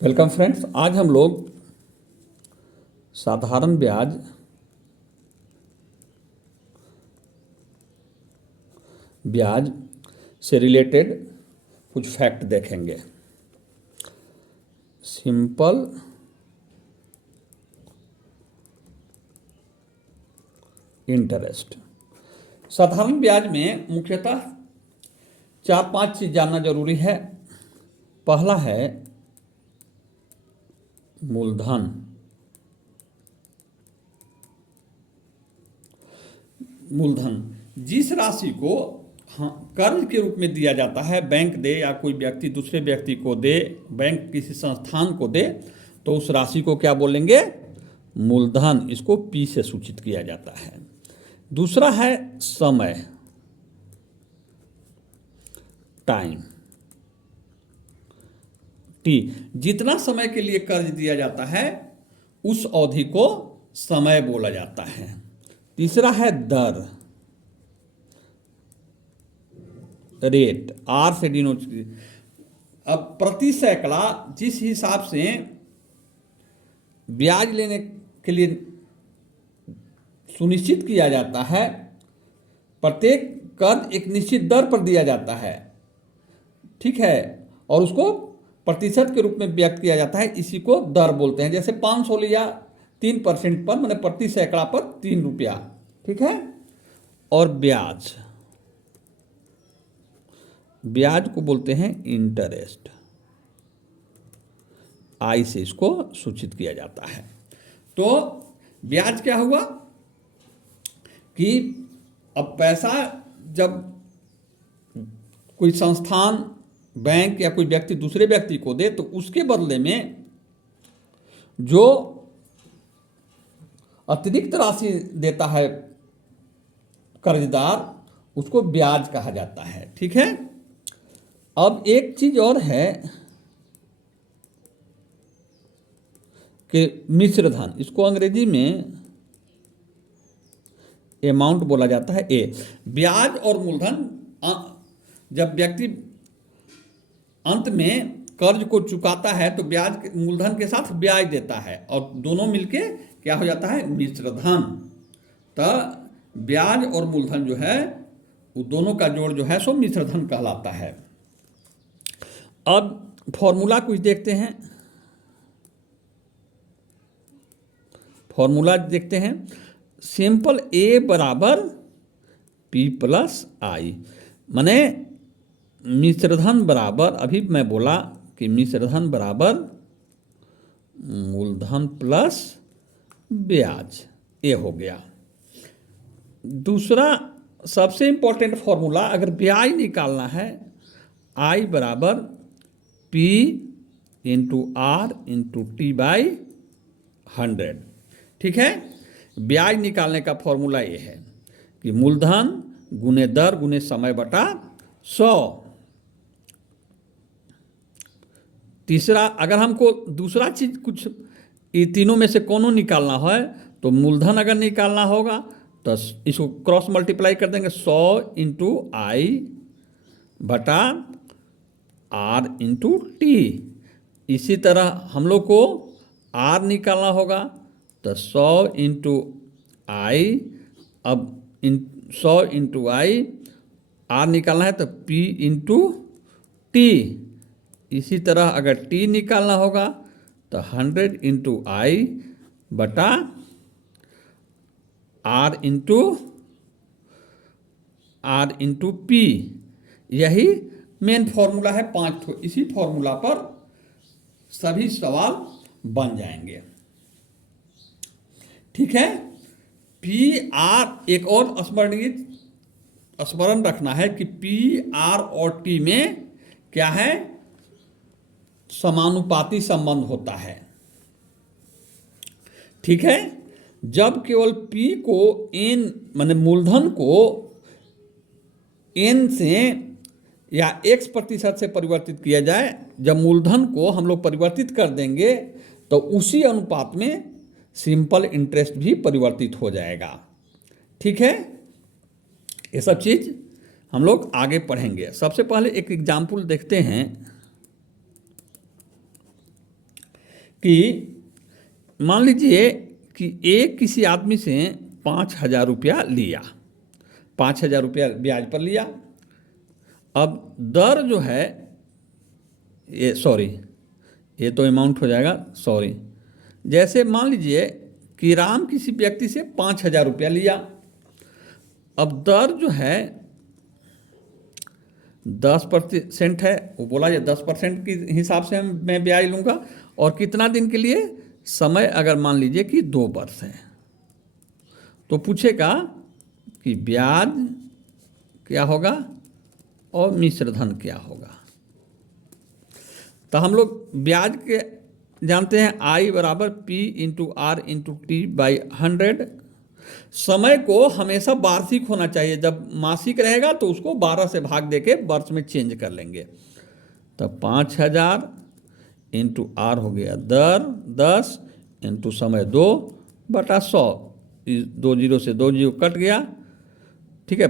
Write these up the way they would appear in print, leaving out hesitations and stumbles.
Welcome friends. आज हम लोग साधारण ब्याज से रिलेटेड कुछ फैक्ट देखेंगे। Simple interest. साधारण ब्याज में मुख्यतः 4-5 चीज जानना जरूरी है। पहला है मूलधन। मूलधन जिस राशि को कर्ज के रूप में दिया जाता है, बैंक दे या कोई व्यक्ति दूसरे व्यक्ति को दे, बैंक किसी संस्थान को दे, तो उस राशि को क्या बोलेंगे? मूलधन। इसको पी से सूचित किया जाता है। दूसरा है समय, टाइम, टी। जितना समय के लिए कर्ज दिया जाता है उस अवधि को समय बोला जाता है। तीसरा है दर, रेट, आर से डिनोट। अब प्रति सैकड़ा जिस हिसाब से ब्याज लेने के लिए सुनिश्चित किया जाता है, प्रत्येक कर्ज एक निश्चित दर पर दिया जाता है, ठीक है, और उसको प्रतिशत के रूप में व्यक्त किया जाता है। इसी को दर बोलते हैं। जैसे 500 लिया 3% पर, मैंने प्रति सैकड़ा पर 3 रुपया, ठीक है। और ब्याज, ब्याज को बोलते हैं इंटरेस्ट। आई से इसको सूचित किया जाता है। तो ब्याज क्या हुआ कि अब पैसा जब कोई संस्थान, बैंक या कोई व्यक्ति दूसरे व्यक्ति को दे, तो उसके बदले में जो अतिरिक्त राशि देता है कर्जदार, उसको ब्याज कहा जाता है, ठीक है। अब एक चीज और है कि मिश्र धन, इसको अंग्रेजी में अमाउंट बोला जाता है, ए। ब्याज और मूलधन, जब व्यक्ति अंत में कर्ज को चुकाता है तो ब्याज मूलधन के साथ ब्याज देता है और दोनों मिलके क्या हो जाता है? मिश्र धन। तो ब्याज और मूलधन जो है वो दोनों का जोड़ जो है सो मिश्र धन कहलाता है। अब फॉर्मूला कुछ देखते हैं। फॉर्मूला देखते हैं। सिंपल ए बराबर पी प्लस आई, माने मिश्रधन बराबर, अभी मैं बोला कि मिश्रधन बराबर मूलधन प्लस ब्याज, ये हो गया। दूसरा सबसे इंपॉर्टेंट फॉर्मूला, अगर ब्याज निकालना है, आई बराबर P into R into T by 100, ठीक है। ब्याज निकालने का फॉर्मूला ये है कि मूलधन गुने दर गुने समय बटा 100। तीसरा, अगर हमको दूसरा चीज कुछ ये तीनों में से कोनो निकालना है तो मूलधन अगर निकालना होगा तो इसको क्रॉस मल्टीप्लाई कर देंगे, 100 इंटू आई बटा आर इंटू टी। इसी तरह हम लोग को आर निकालना होगा तो 100 इंटू आई, अब 100 इंटू आई, आर निकालना है तो पी इंटू टी। इसी तरह अगर टी निकालना होगा तो 100 इंटू आई बटा आर इंटू पी। यही मेन फॉर्मूला है, 5 ठो। इसी फॉर्मूला पर सभी सवाल बन जाएंगे, ठीक है। पी आर, एक और स्मरण रखना है कि पी आर और टी में क्या है? समानुपाती संबंध होता है, ठीक है। जब केवल पी को एन, माने मूलधन को एन से या एक्स प्रतिशत से परिवर्तित किया जाए, जब मूलधन को हम लोग परिवर्तित कर देंगे तो उसी अनुपात में सिंपल इंटरेस्ट भी परिवर्तित हो जाएगा, ठीक है। ये सब चीज हम लोग आगे पढ़ेंगे। सबसे पहले एक एग्जाम्पल देखते हैं। कि मान लीजिए कि एक किसी आदमी से 5,000 रुपया लिया, 5,000 रुपया ब्याज पर लिया। अब दर जो है ये तो अमाउंट हो जाएगा, जैसे मान लीजिए कि राम किसी व्यक्ति से 5,000 रुपया लिया। अब दर जो है 10% है, वो बोला ये 10% के हिसाब से मैं ब्याज लूँगा। और कितना दिन के लिए? समय अगर मान लीजिए कि 2 वर्ष है, तो पूछेगा कि ब्याज क्या होगा और मिश्र धन क्या होगा। तो हम लोग ब्याज के जानते हैं I बराबर P into R into T by 100। समय को हमेशा वार्षिक होना चाहिए, जब मासिक रहेगा तो उसको 12 से भाग देके वर्ष में चेंज कर लेंगे। तब 5,000 इंटू आर हो गया दर 10 इंटू समय 2/100, 2 जीरो से 2 जीरो कट गया, ठीक है।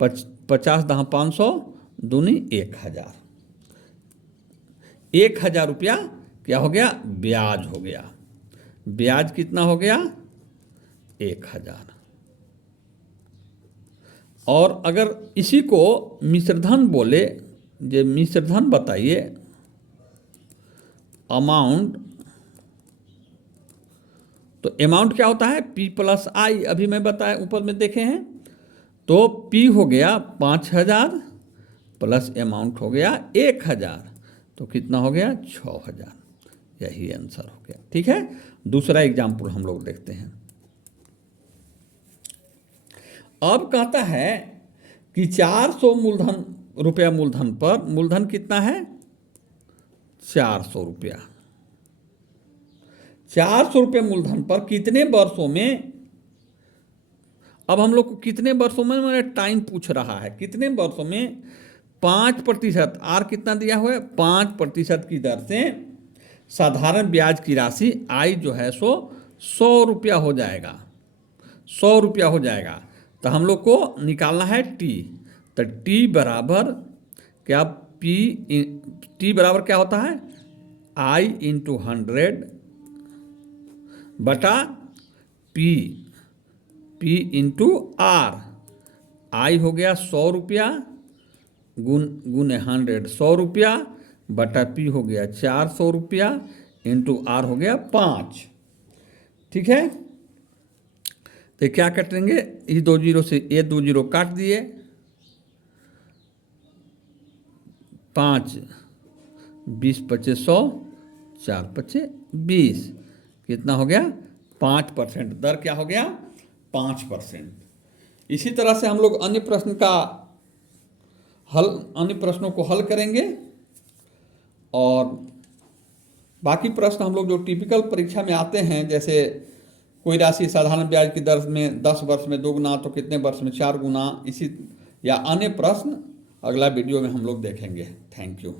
50 दहाँ 500 दूनी 1,000, 1,000 रुपया क्या हो गया? ब्याज हो गया। ब्याज कितना हो गया? 1,000। और अगर इसी को मिश्रधन बोले, जे मिश्रधन बताइए अमाउंट, तो अमाउंट क्या होता है? P प्लस आई, अभी मैं बताया ऊपर में देखे हैं। तो P हो गया 5,000 प्लस अमाउंट हो गया 1,000, तो कितना हो गया? 6,000। यही आंसर हो गया, ठीक है। दूसरा एग्जाम्पल हम लोग देखते हैं। अब कहता है कि 400 रुपया मूलधन पर, मूलधन कितना है? 400 रुपया। 400 रुपये मूलधन पर कितने वर्षों में, अब हम लोग को कितने वर्षों में मैंने टाइम पूछ रहा है, कितने वर्षों में 5%, आर कितना दिया हुआ है? 5% की दर से साधारण ब्याज की राशि आई जो है सो 100 रुपया हो जाएगा, 100 रुपया हो जाएगा। तो हम लोग को निकालना है टी। तो टी बराबर क्या? टी बराबर क्या होता है? आई इंटू 100 बटा पी इंटू आर। आई हो गया 100 रुपया गुने 100, 100 रुपया बटा पी हो गया 400 रुपया इंटू आर हो गया 5, ठीक है। तो क्या कटेंगे? ये 2 जीरो से ये 2 जीरो काट दिए, 5 20 25 100, 4 5 20, कितना हो गया? 5%। दर क्या हो गया? 5%। इसी तरह से हम लोग अन्य प्रश्नों को हल करेंगे। और बाकी प्रश्न हम लोग जो टिपिकल परीक्षा में आते हैं, जैसे कोई राशि साधारण ब्याज की दर में 10 वर्ष में 2 गुना, तो कितने वर्ष में 4 गुना, इसी या अन्य प्रश्न अगला वीडियो में हम लोग देखेंगे। Thank you.